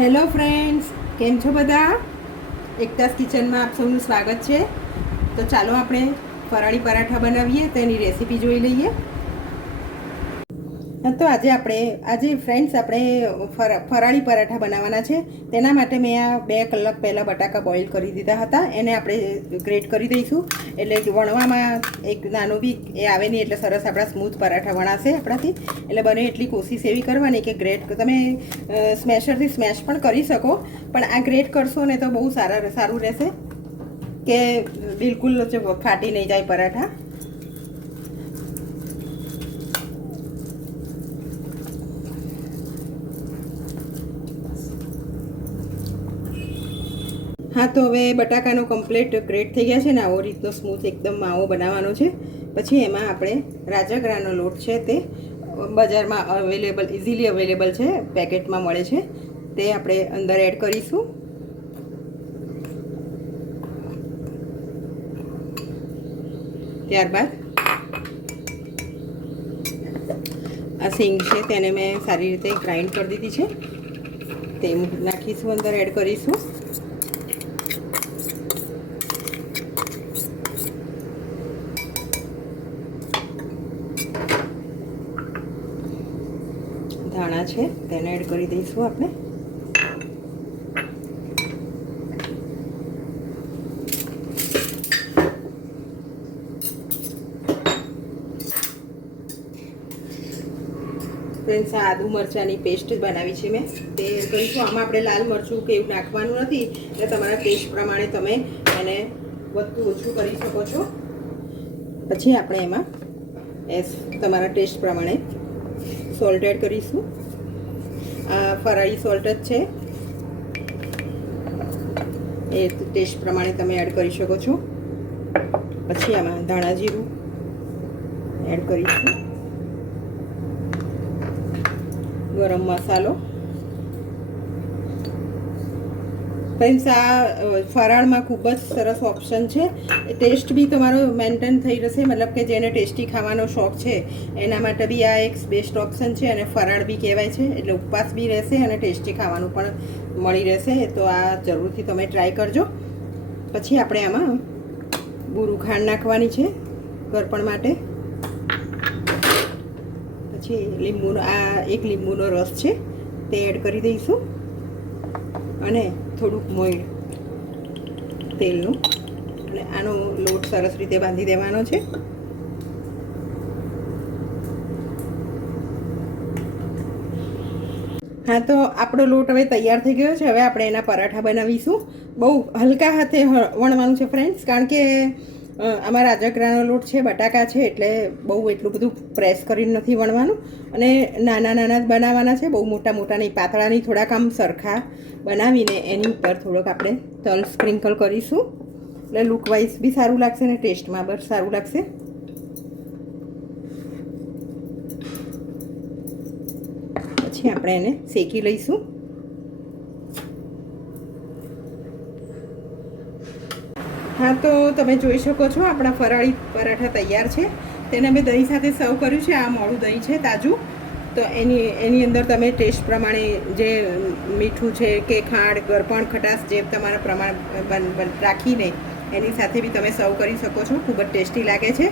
Hello friends, કેમ છો બધા? એકતાસ કિચનમાં આપ સૌનું સ્વાગત છે. તો ચાલો આપણે ફરાળી પરાઠા બનાવીએ, તેની રેસીપી જોઈ લઈએ. તો આજે ફ્રેન્ડ્સ આપણે ફરાળી પરાઠા બનાવવાના છે. તેના માટે મેં આ 2 કલાક પહેલાં બટાકા બોઇલ કરી દીધા હતા. એને આપણે ગ્રેટ કરી દઈશું, એટલે વણવામાં એક નાનો બી એ આવે નહીં, એટલે સરસ આપણા સ્મૂથ પરાઠા વણાશે આપણાથી. એટલે બને એટલી કોશિશ એવી કરવાની કે ગ્રેટ તમે સ્મેશરથી સ્મેશ પણ કરી શકો, પણ આ ગ્રેટ કરશો ને તો બહુ સારું રહેશે, કે બિલકુલ ફાટી નહીં જાય પરાઠા. હા, તો હવે બટાકાનો કમ્પ્લીટ ગ્રેટ થઈ ગયા છે ને, આવો રીતનો સ્મૂથ એકદમ માવો બનાવવાનો છે. પછી એમાં આપણે રાજગરાનો લોટ છે, તે બજારમાં ઇઝીલી અવેલેબલ છે, પેકેટમાં મળે છે, તે આપણે અંદર એડ કરીશું. ત્યારબાદ આ સિંગ છે તેને મેં સારી રીતે ગ્રાઇન્ડ કરી દીધી છે, તે નાખીશું, અંદર એડ કરીશું. ધાણા છે તેને એડ કરી દઈશું આપણે. ફ્રેન્ડ્સ, આ આદુ મરચાંની પેસ્ટ બનાવી છે મેં, તે કરીશું. આમાં આપણે લાલ મરચું કે એવું નાખવાનું નથી, એટલે તમારા ટેસ્ટ પ્રમાણે તમે એને વધુ ઓછું કરી શકો છો. પછી આપણે એમાં તમારા ટેસ્ટ પ્રમાણે સોલ્ટ એડ કરીશું. આ ફરાળી સોલ્ટ જ છે, એ ટેસ્ટ પ્રમાણે તમે એડ કરી શકો છો. પછી આમાં ધાણા જીરું એડ કરીશું, ગરમ મસાલો. ફ્રેન્ડ્સ, આ ફરાળમાં ખૂબ જ સરસ ઓપ્શન છે. ટેસ્ટ બી તમારો મેન્ટેન થઈ રહેશે, મતલબ કે જેને ટેસ્ટી ખાવાનો શોખ છે એના માટે બી આ એક બેસ્ટ ઓપ્શન છે, અને ફરાળ બી કહેવાય છે, એટલે ઉપવાસ બી રહેશે અને ટેસ્ટી ખાવાનું પણ મળી રહેશે. તો આ જરૂરથી તમે ટ્રાય કરજો. પછી આપણે આમાં બુરું ખાંડ નાખવાની છે ગળપણ માટે. પછી એક લીંબુનો રસ છે તે એડ કરી દઈશું, અને થોડુંક મોઈન તેલનું, અને આનો લોટ સરસ રીતે બાંધી દેવાનો છે. હા, તો આપણો લોટ હવે તૈયાર થઈ ગયો છે. હવે આપણે એના પરાઠા બનાવીશું. બહુ હલકા હાથે વણવાનું છે ફ્રેન્ડ્સ, કારણ કે આમાં રાજગરાનો લોટ છે, બટાકા છે, એટલે બહુ એટલું બધું પ્રેસ કરીને નથી વણવાનું, અને નાના નાના જ બનાવવાના છે, બહુ મોટા મોટા નહીં, પાતળા નહીં, થોડાક આમ સરખા બનાવીને એની ઉપર થોડોક આપણે તલ સ્પ્રિંકલ કરીશું, એટલે લુકવાઇઝ બી સારું લાગશે અને ટેસ્ટમાં બસ સારું લાગશે. પછી આપણે એને શેકી લઈશું. હા, તો તમે જોઈ શકો છો આપણા ફરાળી પરાઠા તૈયાર છે. તેને મેં દહીં સાથે સર્વ કર્યું છે. આ મોડું દહીં છે, તાજું. તો એની અંદર તમે ટેસ્ટ પ્રમાણે જે મીઠું છે કે ખાંડ, ગળપણ, ખટાશ જે તમારા પ્રમાણ રાખીને એની સાથે બી તમે સર્વ કરી શકો છો. ખૂબ જ ટેસ્ટી લાગે છે.